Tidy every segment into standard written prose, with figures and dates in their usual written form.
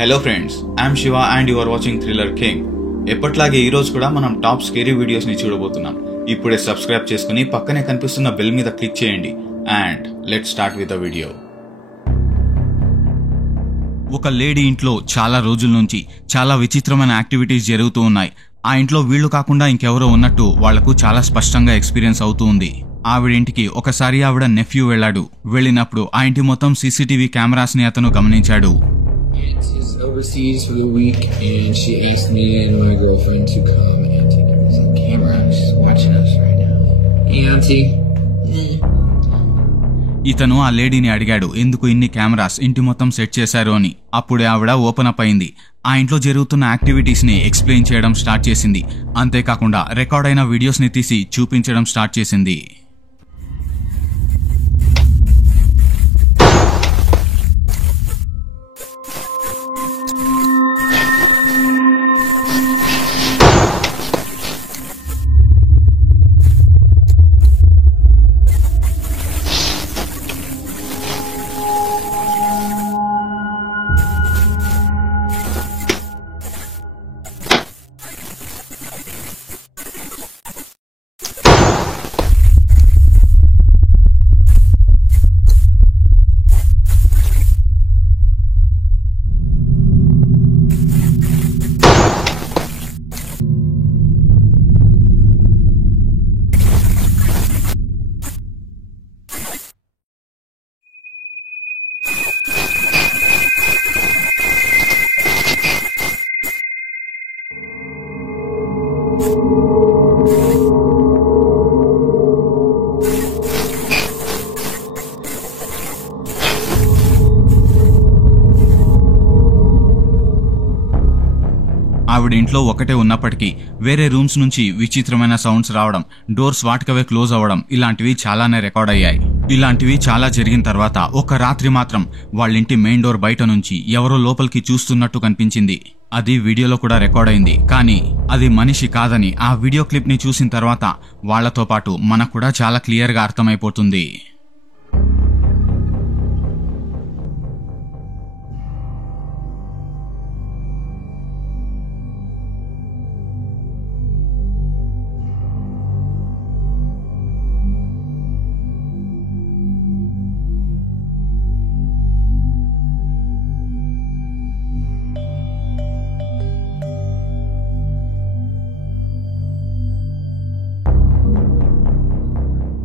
Hello friends, I'm Shiva and you are watching thriller king. ఎప్పట్లాగే ఈ రోజు కూడా మనం టాప్ స్కేరీ వీడియోస్ ని చూడబోతున్నాం. ఇప్పుడే సబ్స్క్రైబ్ చేసుకుని పక్కనే కనిపిస్తున్న బెల్ మీద క్లిక్ చేయండి and let's start with the video. ఒక లేడీ ఇంట్లో చాలా రోజుల నుంచి చాలా విచిత్రమైన యాక్టివిటీస్ జరుగుతూ ఉన్నాయి. ఆ ఇంట్లో వీళ్లు కాకుండా ఇంకెవరో ఉన్నట్టు వాళ్లకు చాలా స్పష్టంగా ఎక్స్పీరియన్స్ అవుతూ ఉంది. ఆవిడింటికి ఒకసారి ఆవిడ నెఫ్యూ వెళ్లాడు. వెళ్ళినప్పుడు ఆ ఇంటి మొత్తం సీసీటీవీ కెమెరాస్ ని అతను గమనించాడు. Auntie's overseas for the week and she asked me and my girlfriend to come and take care of some cameras watching us right now. Hey Auntie. ఇతను ఆ లేడీని అడిగాడు ఎందుకు ఇన్ని కెమెరాస్ ఇంటి మొత్తం సెట్ చేశారు అని. అప్పుడే ఆవిడ ఓపెన్ అప్ అయింది. ఆ ఇంట్లో జరుగుతున్న యాక్టివిటీస్ ని ఎక్స్ప్లెయిన్ చేయడం స్టార్ట్ చేసింది. అంతేకాకుండా రికార్డ్ అయిన వీడియోస్ ని తీసి చూపించడం స్టార్ట్ చేసింది. ఆవిడ ఇంట్లో ఒకటే ఉన్నప్పటికీ వేరే రూమ్స్ నుంచి విచిత్రమైన సౌండ్స్ రావడం, డోర్స్ వాటికవే క్లోజ్ అవ్వడం ఇలాంటివి చాలానే రికార్డ్ అయ్యాయి. ఇలాంటివి చాలా జరిగిన తర్వాత ఒక రాత్రి మాత్రం వాళ్ళింటి మెయిన్ డోర్ బయట నుంచి ఎవరో లోపలికి చూస్తున్నట్టు కనిపించింది. అది వీడియోలో కూడా రికార్డ్ అయింది. కానీ అది మనిషి కాదని ఆ వీడియో క్లిప్ ని చూసిన తర్వాత వాళ్లతో పాటు మనకు కూడా చాలా క్లియర్ గా అర్థమైపోతుంది.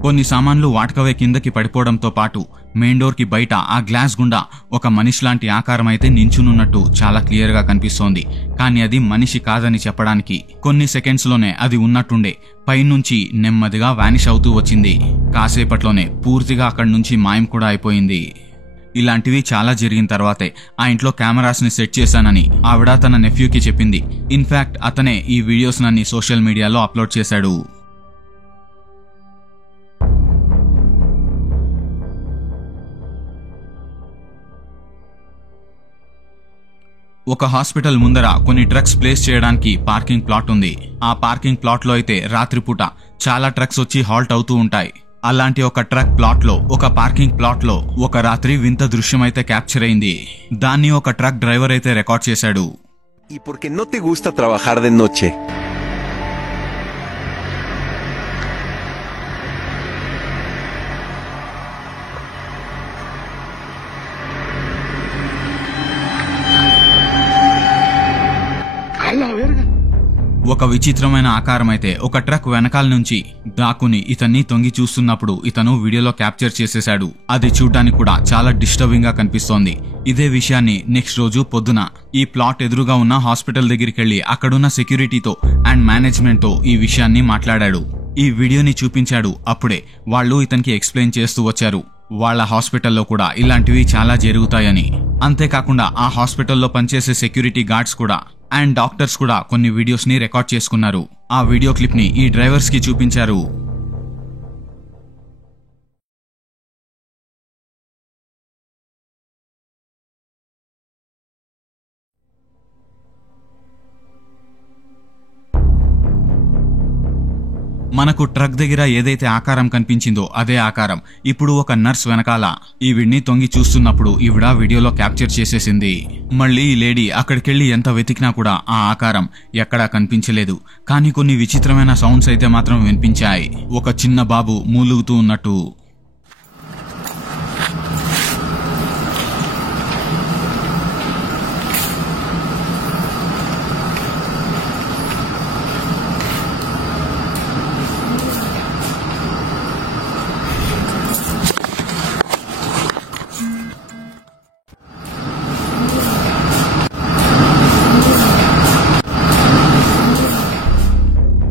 కొన్ని సామాన్లు వాటికవే కిందకి పడిపోవడంతో పాటు మెయిన్ డోర్ కి బయట ఆ గ్లాస్ గుండా ఒక మనిషి లాంటి ఆకారం అయితే నించునున్నట్టు చాలా క్లియర్ గా కనిపిస్తోంది. కానీ అది మనిషి కాదని చెప్పడానికి కొన్ని సెకండ్స్ లోనే అది ఉన్నట్టుండే పైనుంచి నెమ్మదిగా వానిష్ అవుతూ వచ్చింది. కాసేపట్లోనే పూర్తిగా అక్కడి నుంచి మాయం కూడా అయిపోయింది. ఇలాంటివి చాలా జరిగిన తర్వాతే ఆ ఇంట్లో కెమెరాస్ ని సెట్ చేశానని ఆవిడ తన నెఫ్యూకి చెప్పింది. ఇన్ఫాక్ట్ అతనే ఈ వీడియోస్ నన్ని సోషల్ మీడియాలో అప్లోడ్ చేశాడు. ఒక హాస్పిటల్ ముందర కొన్ని ట్రక్స్ ప్లేస్ చేయడానికి పార్కింగ్ ప్లాట్ ఉంది. ఆ పార్కింగ్ ప్లాట్ లో అయితే రాత్రిపూట చాలా ట్రక్స్ వచ్చి హాల్ట్ అవుతూ ఉంటాయి. అలాంటి ఒక ట్రక్ ప్లాట్ లో ఒక పార్కింగ్ ప్లాట్ లో ఒక రాత్రి వింత దృశ్యం అయితే క్యాప్చర్ అయింది. దాన్ని ఒక ట్రక్ డ్రైవర్ అయితే రికార్డ్ చేశాడు. ¿Y por qué no te gusta trabajar de noche? ఒక విచిత్రమైన ఆకారం అయితే ఒక ట్రక్ వెనకాల నుంచి దాక్కుని ఇతన్ని తొంగి చూస్తున్నప్పుడు ఇతను వీడియోలో క్యాప్చర్ చేసేశాడు. అది చూడ్డానికి కూడా చాలా డిస్టర్బింగ్ గా కనిపిస్తోంది. ఇదే విషయాన్ని నెక్స్ట్ రోజు పొద్దున ఈ ప్లాట్ ఎదురుగా ఉన్న హాస్పిటల్ దగ్గరికి వెళ్లి అక్కడున్న సెక్యూరిటీతో అండ్ మేనేజ్మెంట్ తో ఈ విషయాన్ని మాట్లాడాడు. ఈ వీడియోని చూపించాడు. అప్పుడే వాళ్ళు ఇతనికి ఎక్స్ప్లెయిన్ చేస్తూ వచ్చారు వాళ్ళ హాస్పిటల్లో కూడా ఇలాంటివి చాలా జరుగుతాయని. అంతేకాకుండా ఆ హాస్పిటల్లో పనిచేసే సెక్యూరిటీ గార్డ్స్ కూడా అండ్ డాక్టర్స్ కూడా కొన్ని వీడియోస్ ని రికార్డ్ చేసుకున్నారు. ఆ వీడియో క్లిప్ ని ఈ డ్రైవర్స్ కి చూపించారు. మనకు ట్రక్ దగ్గర ఏదైతే ఆకారం కనిపించిందో అదే ఆకారం ఇప్పుడు ఒక నర్స్ వెనకాల ఈవిడ్ని తొంగి చూస్తున్నప్పుడు ఈవిడ వీడియోలో క్యాప్చర్ చేసేసింది. మళ్ళీ ఈ లేడీ అక్కడికెళ్లి ఎంత వెతికినా కూడా ఆ ఆకారం ఎక్కడా కనిపించలేదు. కానీ కొన్ని విచిత్రమైన సౌండ్స్ అయితే మాత్రం వినిపించాయి. ఒక చిన్న బాబు మూలుగుతూ ఉన్నట్టు.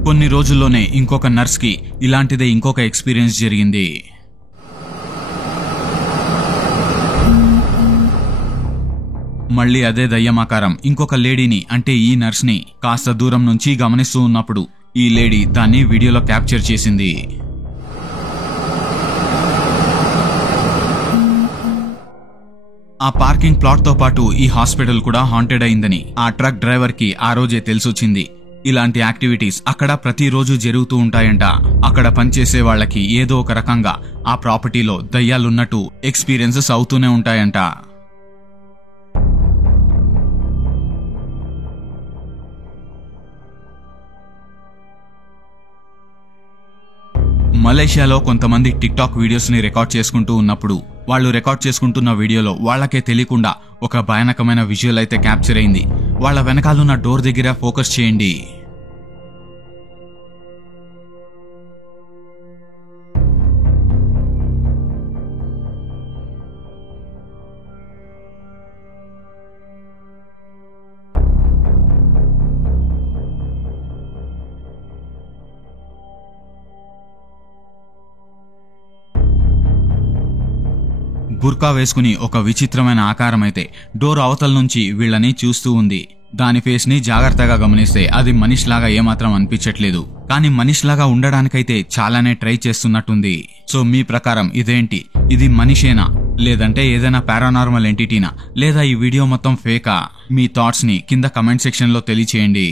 కొన్ని రోజుల్లోనే ఇంకొక నర్స్ కి ఇలాంటిదే ఇంకొక ఎక్స్పీరియన్స్ జరిగింది. మళ్ళీ అదే దయ్యమాకారం ఇంకొక లేడీని అంటే ఈ నర్స్ ని కాస్త దూరం నుంచి గమనిస్తూ ఉన్నప్పుడు ఈ లేడీ దాన్ని వీడియోలో క్యాప్చర్ చేసింది. ఆ పార్కింగ్ ప్లాట్ తో పాటు ఈ హాస్పిటల్ కూడా హాంటెడ్ అయిందని ఆ ట్రక్ డ్రైవర్ కి ఆ రోజే తెలిసొచ్చింది. ఇలాంటి యాక్టివిటీస్ అక్కడ ప్రతిరోజు జరుగుతూ ఉంటాయంట. అక్కడ పనిచేసే వాళ్ళకి ఏదో ఒక రకంగా ఆ ప్రాపర్టీలో దయ్యాలున్నట్టు ఎక్స్పీరియన్సెస్ అవుతూనే ఉంటాయంట. మలేషియాలో కొంతమంది టిక్టాక్ వీడియోస్ ని రికార్డ్ చేసుకుంటూ ఉన్నప్పుడు వాళ్ళు రికార్డ్ చేసుకుంటున్న వీడియోలో వాళ్లకే తెలియకుండా ఒక భయానకమైన విజువల్ అయితే క్యాప్చర్ అయింది. వాళ్ళ వెనకాలన్న డోర్ దగ్గర ఫోకస్ చేయండి. బుర్కా వేసుకుని ఒక విచిత్రమైన ఆకారం అయితే డోర్ అవతల నుంచి వీళ్ళని చూస్తూ ఉంది. దాని ఫేస్ ని జాగ్రత్తగా గమనిస్తే అది మనిషిలాగా ఏమాత్రం అనిపించట్లేదు. కానీ మనిషిలాగా ఉండడానికైతే చాలానే ట్రై చేస్తున్నట్టుంది. సో మీ ప్రకారం ఇదేంటి? ఇది మనిషేనా లేదంటే ఏదైనా పారానార్మల్ ఎంటిటీనా లేదా ఈ వీడియో మొత్తం ఫేకా? మీ థాట్స్ ని కింద కమెంట్ సెక్షన్ లో తెలియచేయండి.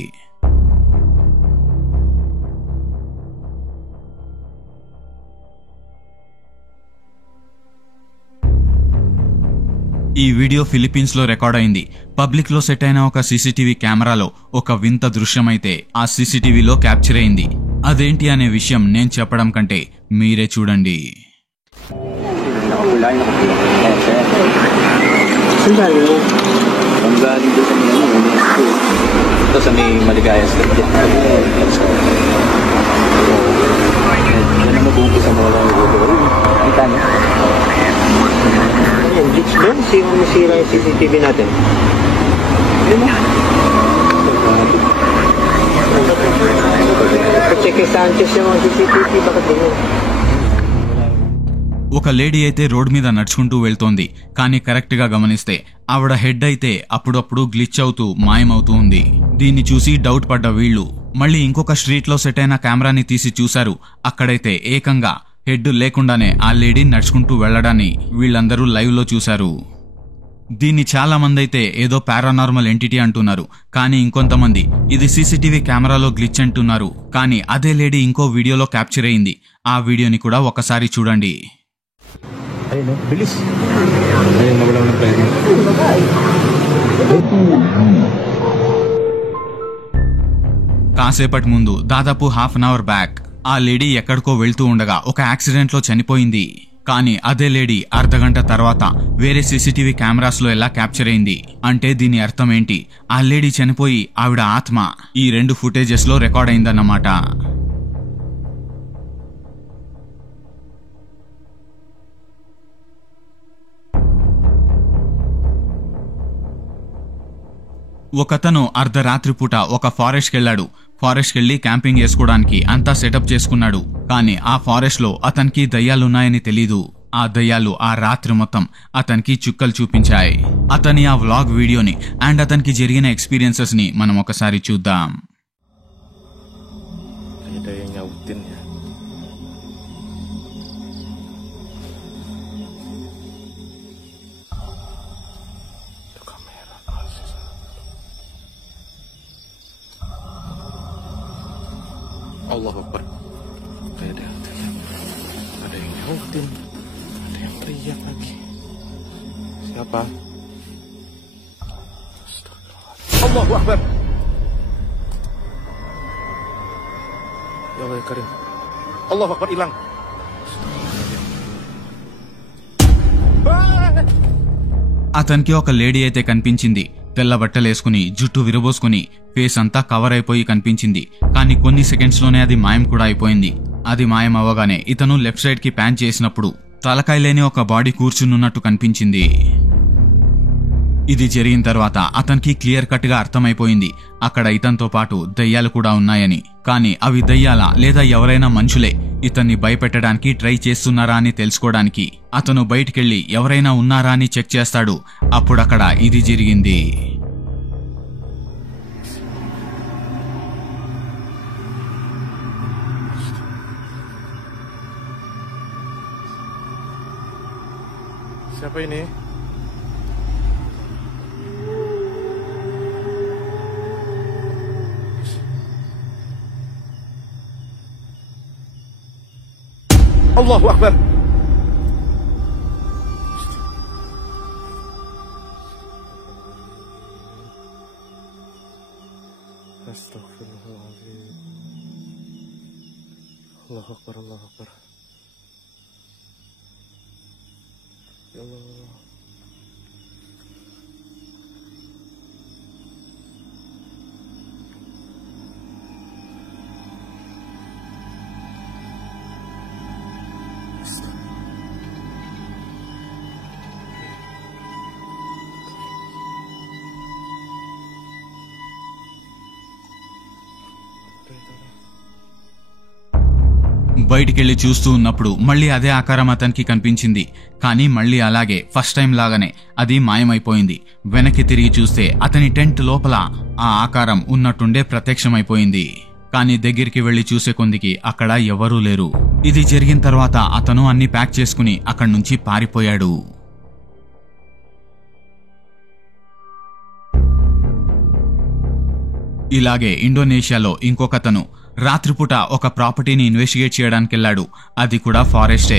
ఈ వీడియో ఫిలిప్పీన్స్ లో రికార్డ్ అయింది. పబ్లిక్ లో సెట్ అయిన ఒక సీసీటీవీ కెమెరాలో ఒక వింత దృశ్యమైతే ఆ సీసీటీవీలో క్యాప్చర్ అయింది. అదేంటి అనే విషయం నేను చెప్పడం కంటే మీరే చూడండి. Glitch doon, masira yung CCTV natin. Check Sanchez yung CCTV, bakit din? ఒక లేడీ అయితే రోడ్ మీద నడుచుకుంటూ వెళ్తోంది. కానీ కరెక్ట్ గా గమనిస్తే ఆవిడ హెడ్ అయితే అప్పుడప్పుడు గ్లిచ్ అవుతూ మాయమవుతూ ఉంది. దీన్ని చూసి డౌట్ పడ్డ వీళ్లు మళ్ళీ ఇంకొక స్ట్రీట్ లో సెట్ అయిన కెమెరాని తీసి చూశారు. అక్కడైతే ఏకంగా హెడ్ లేకుండానే ఆ లేడీ నడుచుకుంటూ వెళ్లడాన్ని వీళ్ళందరూ లైవ్ లో చూశారు. దీన్ని చాలా మంది అయితే ఏదో పారానార్మల్ ఎంటిటీ అంటున్నారు. కానీ ఇంకొంతమంది ఇది సీసీటీవీ కెమెరాలో గ్లిచ్ అంటున్నారు. కానీ అదే లేడీ ఇంకో వీడియోలో క్యాప్చర్ అయింది. ఆ వీడియోని కూడా ఒకసారి చూడండి. కాసేపటి ముందు దాదాపు హాఫ్ అన్ అవర్ బ్యాక్ ఆ లేడీ ఎక్కడికో వెళ్తూ ఉండగా ఒక యాక్సిడెంట్ లో చనిపోయింది. కానీ అదే లేడీ అర్ధగంట తర్వాత వేరే సీసీటీవీ కెమెరాస్ లో ఎలా క్యాప్చర్ అయింది అంటే దీని అర్థం ఏంటి? ఆ లేడీ చనిపోయి ఆవిడ ఆత్మ ఈ రెండు ఫుటేజెస్ లో రికార్డ్ అయిందన్నమాట. ఒకతను అర్ధరాత్రి పూట ఒక ఫారెస్ట్ కెళ్లాడు. ఫారెస్ట్ కెళ్లి క్యాంపింగ్ చేసుకోవడానికి అంతా సెటప్ చేసుకున్నాడు. కానీ ఆ ఫారెస్ట్ లో అతనికి దయ్యాలున్నాయని తెలీదు. ఆ దయ్యాలు ఆ రాత్రి మొత్తం అతనికి చుక్కలు చూపించాయి. అతని ఆ వ్లాగ్ వీడియోని అండ్ అతనికి జరిగిన ఎక్స్పీరియన్సెస్ ని మనం ఒకసారి చూద్దాం. Allah Akbar. Ada yang nyautin, ada yang teriak lagi. Siapa? Allahu Akbar. Ya Allah ya Karim. Allahu Akbar, hilang. అతనికి ఒక లేడీ అయితే కనిపించింది. తెల్ల బట్టలేసుకుని జుట్టు విరబోసుకుని ఫేస్ అంతా కవర్ అయిపోయి కనిపించింది. కానీ కొన్ని సెకండ్స్ లోనే అది మాయం కూడా అయిపోయింది. అది మాయం అవ్వగానే ఇతను లెఫ్ట్ సైడ్ కి ప్యాన్ చేసినప్పుడు తలకాయ లేని ఒక బాడీ కూర్చున్నట్టు కనిపించింది. ఇది జరిగిన తర్వాత అతనికి క్లియర్ కట్ గా అర్థమైపోయింది అక్కడ ఇతనితో పాటు దయ్యాలు కూడా ఉన్నాయని. కానీ అవి దయ్యాలా లేదా ఎవరైనా మనుషులే ఇతన్ని భయపెట్టడానికి ట్రై చేస్తున్నారా అని తెలుసుకోవడానికి అతను బయటికెళ్లి ఎవరైనా ఉన్నారా అని చెక్ చేస్తాడు. అప్పుడక్కడ ఇది జరిగింది. Siapa ini? Allahu Akbar. Astaghfirullahaladzim. Allahu Akbar, Allahu Akbar. Ya Allah. బయటికెళ్లి చూస్తూ ఉన్నప్పుడు మళ్లీ అదే ఆకారం అతనికి కనిపించింది. కానీ మళ్లీ అలాగే ఫస్ట్ టైం లాగానే అది మాయమైపోయింది. వెనక్కి తిరిగి చూస్తే అతని టెంట్ లోపల ఆ ఆకారం ఉన్నట్టుండే ప్రత్యక్షమైపోయింది. కానీ దగ్గరికి వెళ్లి చూసే కొందికి అక్కడ ఎవరూ లేరు. ఇది జరిగిన తర్వాత అతను అన్ని ప్యాక్ చేసుకుని అక్కడి నుంచి పారిపోయాడు. ఇలాగే ఇండోనేషియాలో ఇంకొకతను రాత్రిపూట ఒక ప్రాపర్టీని ఇన్వెస్టిగేట్ చేయడానికెళ్లాడు. అది కూడా ఫారెస్టే.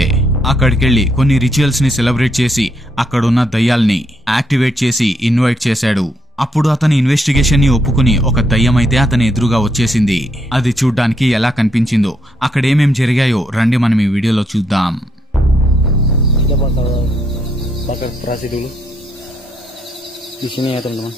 అక్కడికెళ్లి కొన్ని రిచువల్స్ ని సెలబ్రేట్ చేసి అక్కడున్న దయ్యాల్ని యాక్టివేట్ చేసి ఇన్వైట్ చేశాడు. అప్పుడు అతని ఇన్వెస్టిగేషన్ ని ఒప్పుకుని ఒక దయ్యమైతే అతని ఎదురుగా వచ్చేసింది. అది చూడ్డానికి ఎలా కనిపించిందో అక్కడేమేం జరిగాయో రండి మనం ఈ వీడియోలో చూద్దాం. Kita bakal pakai operasi dulu di sini ya teman-teman.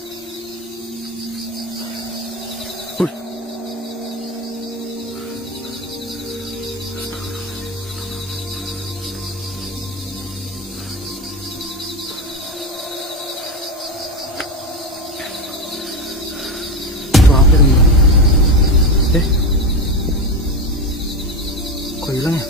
Kok hilang ya?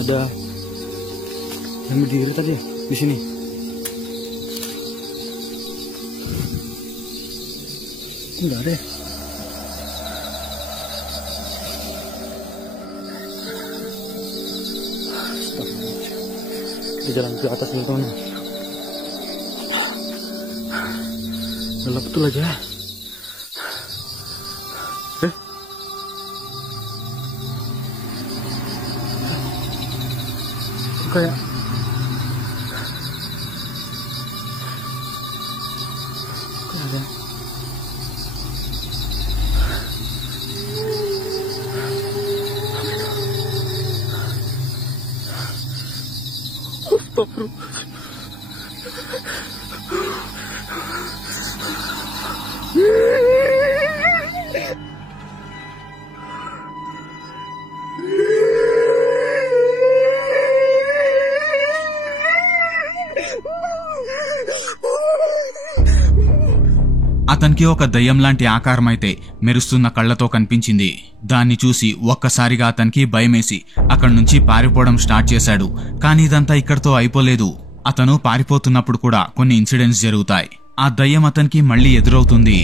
Ada yang berdiri tadi di sini. Enggak ada. Kita jalan ke atas nih teman. Gelap betul aja. Kayak ada. అతనికి ఒక దయ్యం లాంటి ఆకారం అయితే మెరుస్తున్న కళ్లతో కనిపించింది. దాన్ని చూసి ఒక్కసారిగా అతనికి భయమేసి అక్కడి నుంచి పారిపోవడం స్టార్ట్ చేశాడు. కానీ ఇదంతా ఇక్కడితో అయిపోలేదు. అతను పారిపోతున్నప్పుడు కూడా కొన్ని ఇన్సిడెంట్స్ జరుగుతాయి. ఆ దయ్యం అతనికి మళ్లీ ఎదురవుతుంది.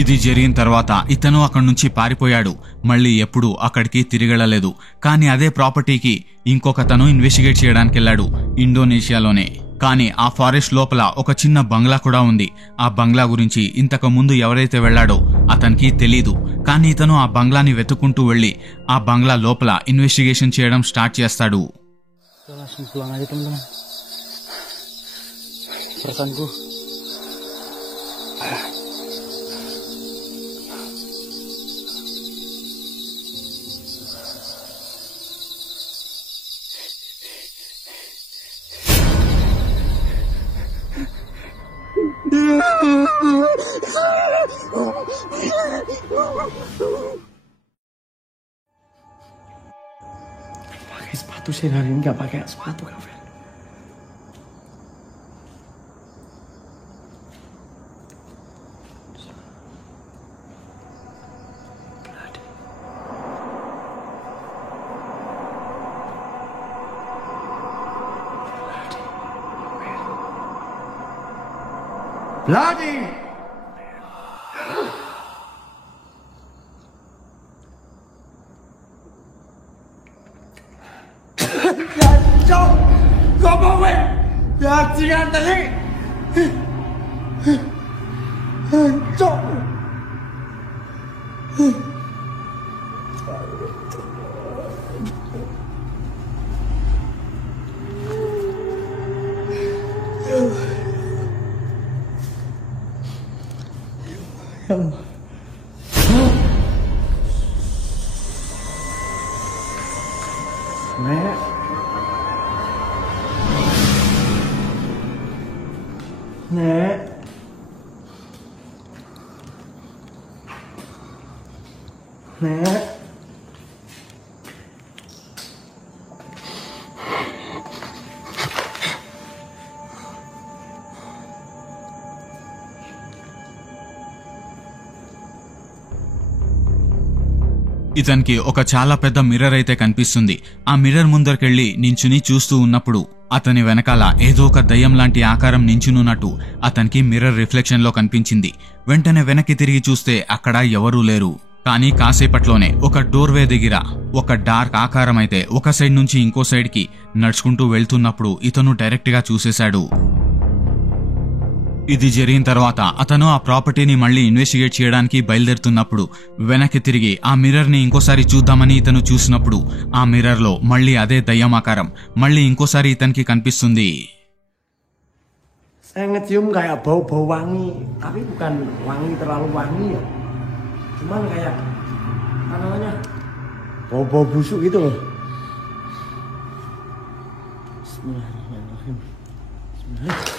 ఇది జరిగిన తర్వాత ఇతను అక్కడి నుంచి పారిపోయాడు. మళ్ళీ ఎప్పుడూ అక్కడికి తిరిగెళ్ళలేదు. కానీ అదే ప్రాపర్టీకి ఇంకొకతను ఇన్వెస్టిగేట్ చేయడానికి వెళ్ళాడు, ఇండోనేషియాలోనే. కానీ ఆ ఫారెస్ట్ లోపల ఒక చిన్న బంగ్లా కూడా ఉంది. ఆ బంగ్లా గురించి ఇంతకు ముందు ఎవరైతే వెళ్లాడో అతనికి తెలీదు. కానీ ఇతను ఆ బంగ్లాని వెతుక్కుంటూ వెళ్లి ఆ బంగ్లా లోపల ఇన్వెస్టిగేషన్ చేయడం స్టార్ట్ చేస్తాడు. Langsung pulang aja teman-teman. Perasaanku. Pakai sepatu sih hari ini, nggak pakai sepatu kafe. Bloody! Cok! Gak mau gue! Ya, jangan tadi! Cok! Nek. Nek. Nek. ఇతనికి ఒక చాలా పెద్ద మిర్రర్ అయితే కనిపిస్తుంది. ఆ మిర్రర్ ముందరికెళ్లి నించుని చూస్తూ ఉన్నప్పుడు అతని వెనకాల ఏదో ఒక దయ్యం లాంటి ఆకారం నించునున్నట్టు అతనికి మిర్రర్ రిఫ్లెక్షన్ లో కనిపించింది. వెంటనే వెనక్కి తిరిగి చూస్తే అక్కడ ఎవరూ లేరు. కానీ కాసేపట్లోనే ఒక డోర్వే దగ్గర ఒక డార్క్ ఆకారం అయితే ఒక సైడ్ నుంచి ఇంకో సైడ్ కి నడుచుకుంటూ వెళ్తున్నప్పుడు ఇతను డైరెక్ట్ గా చూసేశాడు. ఇది జరిగిన తర్వాత అతను ఆ ప్రాపర్టీని మళ్ళీ ఇన్వెస్టిగేట్ చేయడానికి బయలుదేరుతున్నప్పుడు వెనక్కి తిరిగి ఆ మిర్రర్ ని ఇంకోసారి చూద్దామని ఇతను చూసినప్పుడు ఆ మిర్రర్ లో మళ్ళీ అదే దయ్యం ఆకారం మళ్ళీ ఇంకోసారి ఇతనికి కనిపిస్తుంది. Saya ngecium kayak bau-bau wangi, tapi bukan wangi terlalu wangi ya. Cuman kayak apa namanya? Bau-bau busuk gitu loh. Bismillahirrahmanirrahim. Bismillahirrahmanirrahim.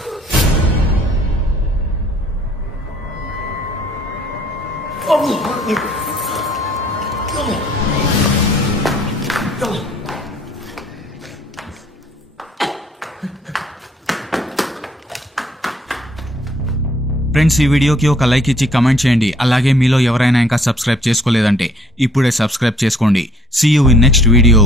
Friends, ఈ వీడియోకి ఒక లైక్ ఇచ్చి కమెంట్ చేయండి. అలాగే మీలో ఎవరైనా ఇంకా సబ్స్క్రైబ్ చేసుకోలేదంటే ఇప్పుడే సబ్స్క్రైబ్ చేసుకోండి. See you in next video.